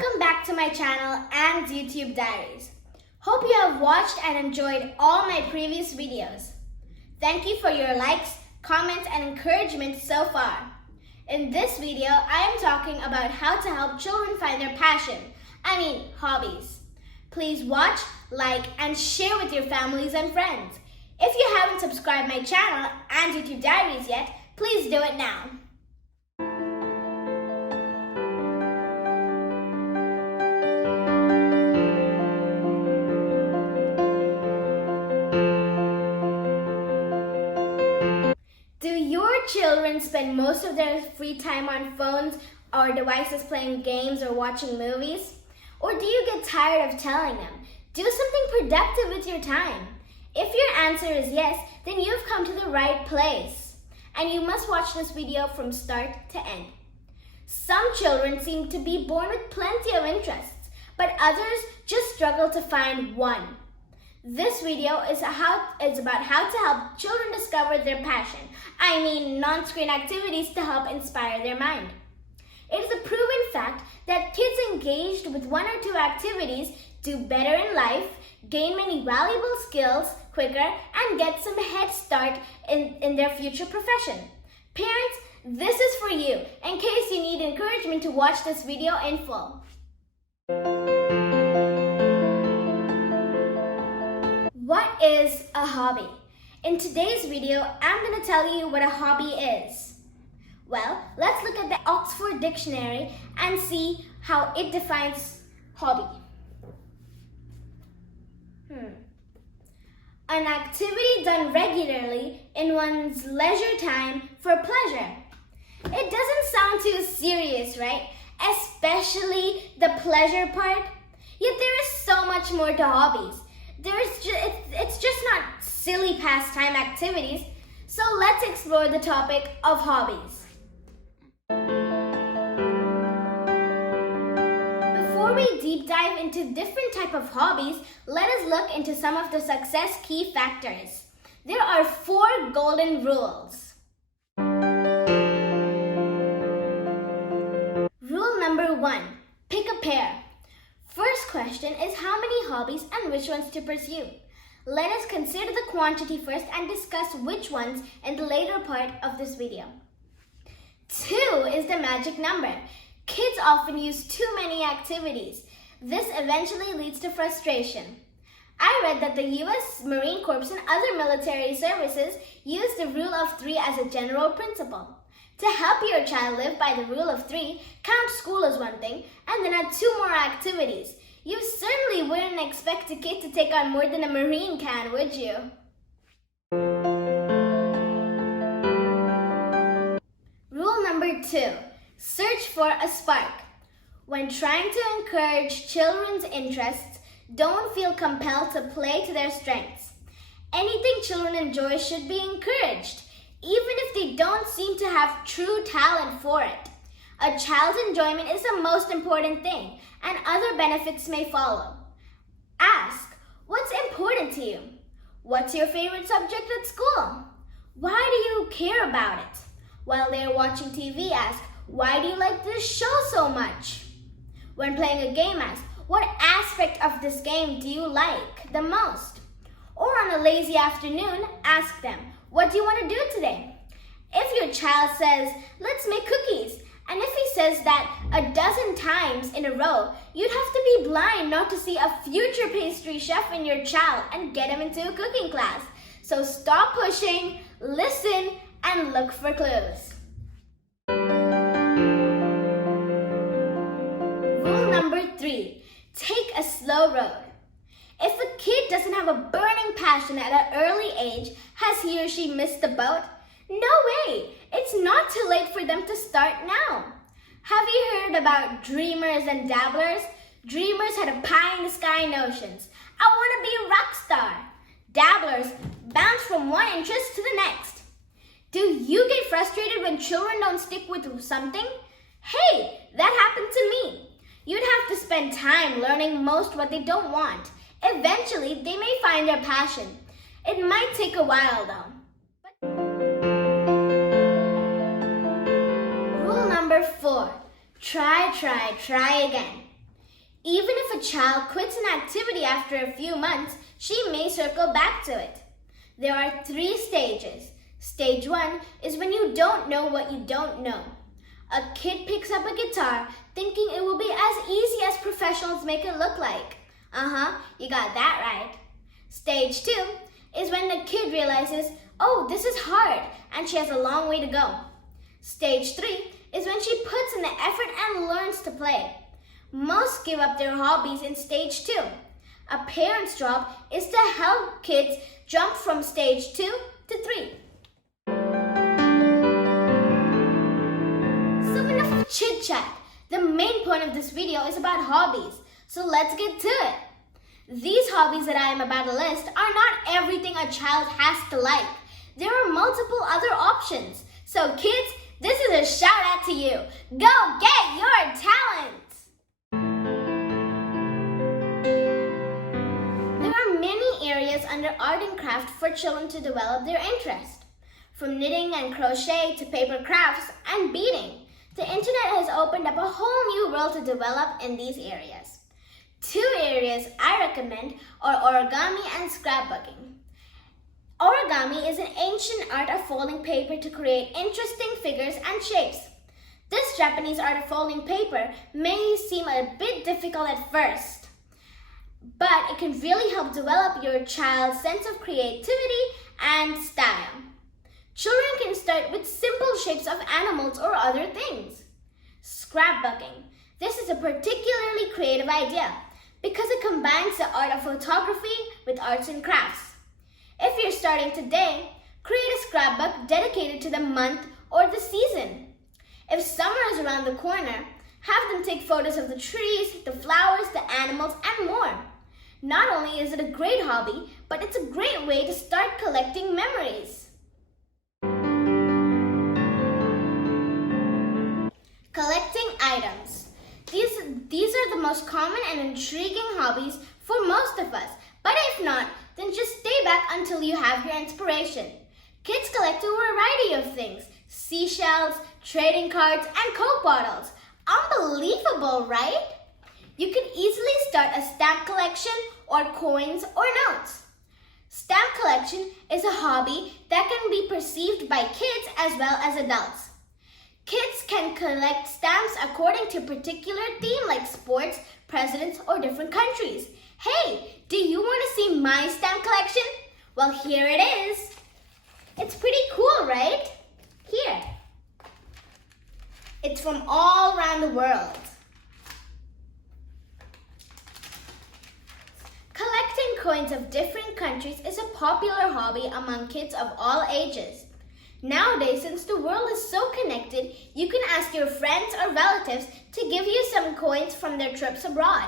Welcome back to my channel and YouTube diaries. Hope you have watched and enjoyed all my previous videos. Thank you for your likes, comments, and encouragement so far. In this video, I am talking about how to help children find their passion, hobbies. Please watch, like, and share with your families and friends. If you haven't subscribed my channel and YouTube diaries yet, please do it now. Do your children spend most of their free time on phones or devices playing games or watching movies? Or do you get tired of telling them, do something productive with your time? If your answer is yes, then you've come to the right place. And you must watch this video from start to end. Some children seem to be born with plenty of interests, but others just struggle to find one. This video is about how to help children discover their passion. Non-screen activities to help inspire their mind. It is a proven fact that kids engaged with one or two activities do better in life, gain many valuable skills quicker, and get some head start in their future profession. Parents, this is for you, in case you need encouragement to watch this video in full. What is a hobby? In today's video, I'm going to tell you what a hobby is. Well, let's look at the Oxford Dictionary and see how it defines hobby. An activity done regularly in one's leisure time for pleasure. It doesn't sound too serious, right? Especially the pleasure part. Yet there is so much more to hobbies. It's just not silly pastime activities. So let's explore the topic of hobbies. Before we deep dive into different types of hobbies, let us look into some of the success key factors. There are 4 golden rules. Rule number 1, pick a pair. First question is how many hobbies and which ones to pursue. Let us consider the quantity first and discuss which ones in the later part of this video. 2 is the magic number. Kids often use too many activities. This eventually leads to frustration. I read that the US Marine Corps and other military services use the rule of 3 as a general principle. To help your child live by the rule of 3, count school as one thing and then add 2 more activities. You certainly wouldn't expect a kid to take on more than a Marine can, would you? Rule number 2, search for a spark. When trying to encourage children's interests, don't feel compelled to play to their strengths. Anything children enjoy should be encouraged, even if they don't seem to have true talent for it. A child's enjoyment is the most important thing, and other benefits may follow. Ask, what's important to you? What's your favorite subject at school? Why do you care about it? While they're watching TV, ask, why do you like this show so much? When playing a game, ask, what aspect of this game do you like the most? Or on a lazy afternoon, ask them, what do you want to do today? If your child says, let's make cookies, and if he says that a dozen times in a row, you'd have to be blind not to see a future pastry chef in your child and get him into a cooking class. So stop pushing, listen, and look for clues. Rule number 3, take a slow road. If a kid doesn't have a burning passion at an early age, has he or she missed the boat? No way! It's not too late for them to start now. Have you heard about dreamers and dabblers? Dreamers had a pie-in-the-sky notions. I want to be a rock star. Dabblers bounce from one interest to the next. Do you get frustrated when children don't stick with something? Hey, that happened to me. You'd have to spend time learning most what they don't want. Eventually, they may find their passion. It might take a while though. Rule number 4, try again. Even if a child quits an activity after a few months, she may circle back to it. There are 3 stages. Stage 1 is when you don't know what you don't know. A kid picks up a guitar thinking it will be as easy as professionals make it look like. You got that right. Stage 2 is when the kid realizes, oh, this is hard, and she has a long way to go. Stage 3 is when she puts in the effort and learns to play. Most give up their hobbies in stage 2. A parent's job is to help kids jump from stage 2 to 3. So enough of chit chat. The main point of this video is about hobbies. So let's get to it. These hobbies that I am about to list are not everything a child has to like. There are multiple other options. So kids, this is a shout out to you. Go get your talents! There are many areas under art and craft for children to develop their interest. From knitting and crochet to paper crafts and beading, the internet has opened up a whole new world to develop in these areas. 2 areas I recommend are origami and scrapbooking. Origami is an ancient art of folding paper to create interesting figures and shapes. This Japanese art of folding paper may seem a bit difficult at first, but it can really help develop your child's sense of creativity and style. Children can start with simple shapes of animals or other things. Scrapbooking. This is a particularly creative idea because it combines the art of photography with arts and crafts. If you're starting today, create a scrapbook dedicated to the month or the season. If summer is around the corner, have them take photos of the trees, the flowers, the animals, and more. Not only is it a great hobby, but it's a great way to start collecting memories. Collecting items. These are the most common and intriguing hobbies for most of us, but if not, then just stay back until you have your inspiration. Kids collect a variety of things: seashells, trading cards, and Coke bottles. Unbelievable, right? You can easily start a stamp collection or coins or notes. Stamp collection is a hobby that can be perceived by kids as well as adults. Kids can collect stamps according to a particular theme like sports, presidents, or different countries. Hey, do you want to see my stamp collection? Well, here it is. It's pretty cool, right? Here. It's from all around the world. Collecting coins of different countries is a popular hobby among kids of all ages. Nowadays, since the world is so connected, you can ask your friends or relatives to give you some coins from their trips abroad.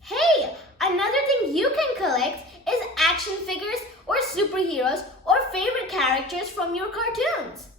Hey, another thing you can collect is action figures or superheroes or favorite characters from your cartoons.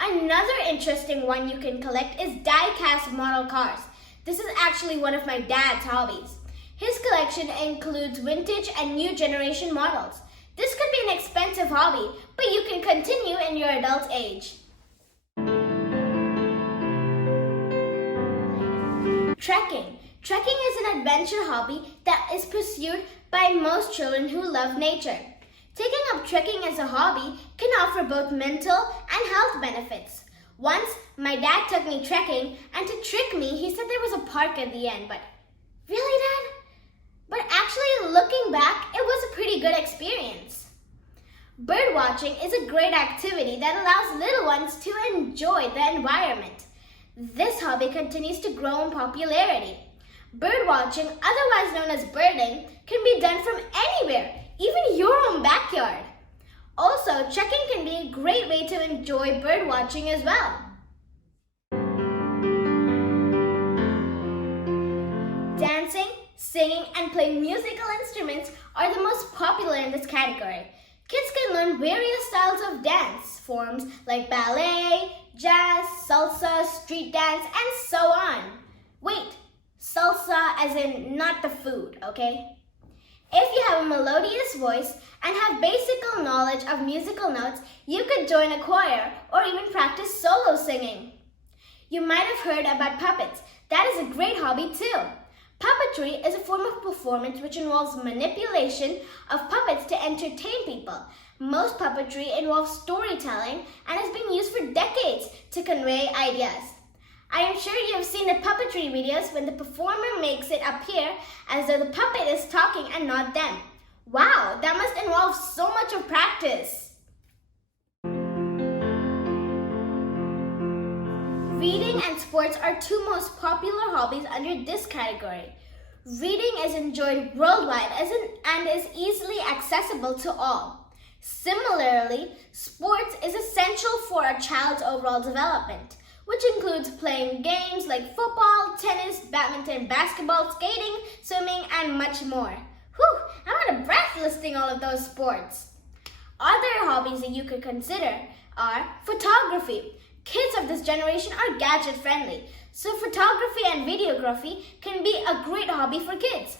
Another interesting one you can collect is die-cast model cars. This is actually one of my dad's hobbies. His collection includes vintage and new generation models. This could be an expensive hobby, but you can continue in your adult age. Trekking. Trekking is an adventure hobby that is pursued by most children who love nature. Taking up trekking as a hobby can offer both mental and health benefits. Once, my dad took me trekking, and to trick me, he said there was a park at the end, but really, Dad? But actually, looking back, it was a pretty good experience. Bird watching is a great activity that allows little ones to enjoy the environment. This hobby continues to grow in popularity. Bird watching, otherwise known as birding, can be done from anywhere, even your own backyard. Also, trekking can be a great way to enjoy bird watching as well. Dancing, singing, and playing musical instruments are the most popular in this category. Kids can learn various styles of dance forms like ballet, jazz, salsa, street dance, and so on. Wait, salsa as in not the food, okay? If you have a melodious voice and have basic knowledge of musical notes, you could join a choir or even practice solo singing. You might have heard about puppets. That is a great hobby too. Puppetry is a form of performance which involves manipulation of puppets to entertain people. Most puppetry involves storytelling and has been used for decades to convey ideas. I am sure you have seen the puppetry videos when the performer makes it appear as though the puppet is talking and not them. Wow, that must involve so much of practice. Reading and sports are two most popular hobbies under this category. Reading is enjoyed worldwide and is easily accessible to all. Similarly, sports is essential for a child's overall development, which includes playing games like football, tennis, badminton, basketball, skating, swimming, and much more. Whew, I'm out of breath listing all of those sports. Other hobbies that you could consider are photography. Kids of this generation are gadget friendly, so photography and videography can be a great hobby for kids.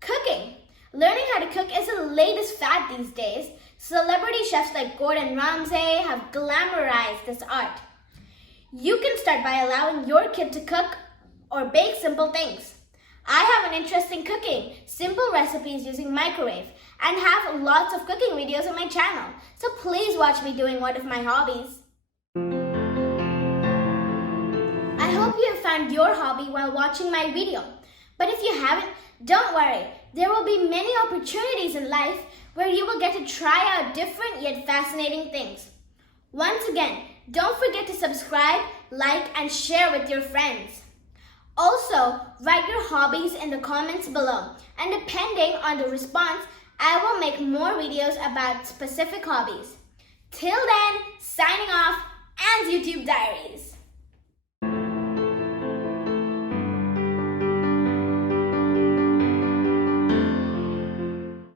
Cooking. Learning how to cook is the latest fad these days. Celebrity chefs like Gordon Ramsay have glamorized this art. You can start by allowing your kid to cook or bake simple things. I have an interest in cooking simple recipes using microwave and have lots of cooking videos on my channel, so please watch me doing one of my hobbies. I hope you have found your hobby while watching my video. But if you haven't, don't worry. There will be many opportunities in life where you will get to try out different yet fascinating things. Once again, don't forget to subscribe, like, and share with your friends. Also, write your hobbies in the comments below, and depending on the response, I will make more videos about specific hobbies. Till then, signing off, and YouTube Diaries.